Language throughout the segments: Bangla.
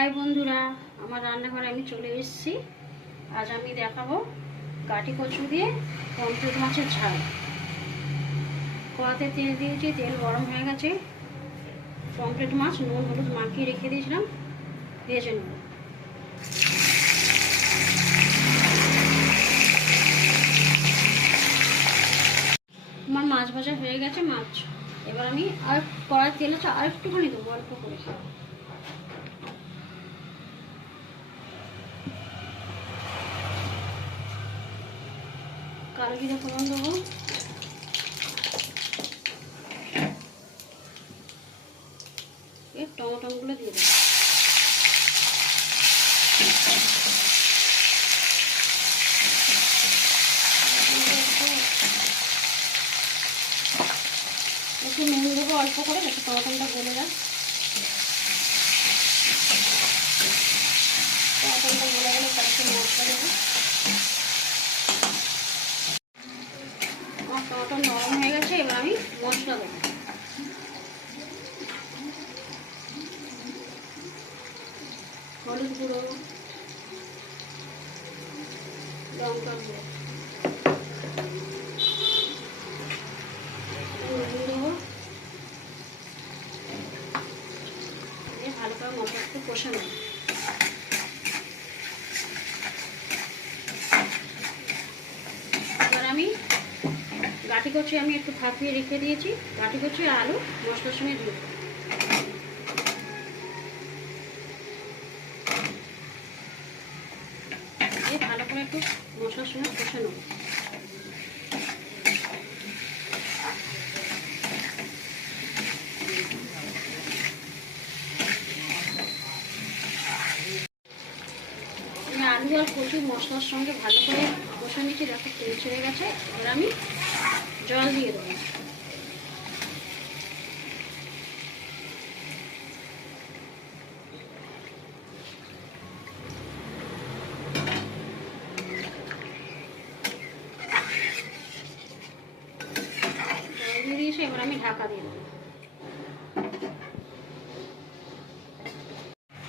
হাই বন্ধুরা, আমার রান্নাঘরে আমি চলে এসেছি। আজ আমি দেখাবো কাটি কচু দিয়ে পমফ্রেট মাছের ঝাল। কড়াতে তেল দিয়েছি, তেল গরম হয়ে গেছে। পমফ্রেট মাছ নুন হলুদ মাখিয়ে রেখে দিয়েছিলাম, ভেজে নেব। আমার মাছ ভাজা হয়ে গেছে। মাছ এবার আমি আর কড়াই তেল আছে আর একটুখানি দেবো, অল্প করে। কালো জিরে ফোড়ন দেবো, টমেটোগুলো দিয়ে দেবো। একটু নুন দেবো অল্প করে, যাতে টমেটোটা গলে যায়। টমেটোটা গলে গেলে তারপরে মশলা দেবো। আমার টমেটো নরম হয়ে গেছে, এবার আমি মশলা দেবো। হলুদ গুঁড়ো, লঙ্কা গুঁড়ো, নুন দেবো। ভালো করে মশলাটা কষে নেব। এবার আমি গাটি কচু আমি একটু ভাপিয়ে রেখে দিয়েছি, গাটি কচু আর আলু মশলার সঙ্গে দিয়ে দেবো। ভালো করে একটু মশলার সঙ্গে কষে নেব। আলু আর কচু মশলার সঙ্গে ভালো করে কষে নিচ্ছি, দেখো তেল ছেড়ে গেছে। এবার আমি জল দিয়ে দেবো। জল দিয়ে দিয়েছি, এবার আমি ঢাকা দিয়ে দেবো।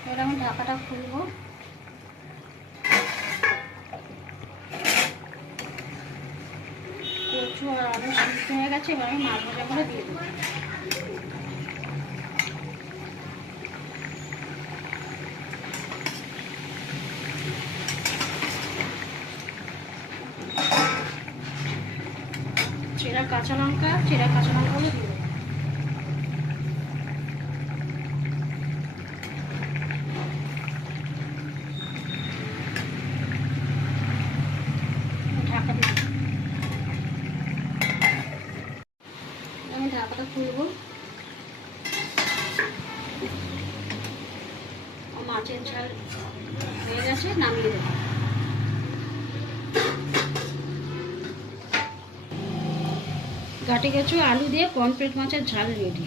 এবার আমি ঢাকাটা খুলবো। কচু আর আলু সিদ্ধ হয়ে গেছে, এবার আমি মাছ ভাজাগুলো দিয়ে দেবো। চেরা কাঁচা লঙ্কাগুলো দিয়ে দেবো। ঢাকা দিয়ে দেবো। আমি ঢাকাটা খুলবো। মাছের ঝাল হয়ে গেছে, নামিয়ে দেবো। গাটি কচু আলু দিয়ে পমফ্রেট মাছের ঝাল রেডি।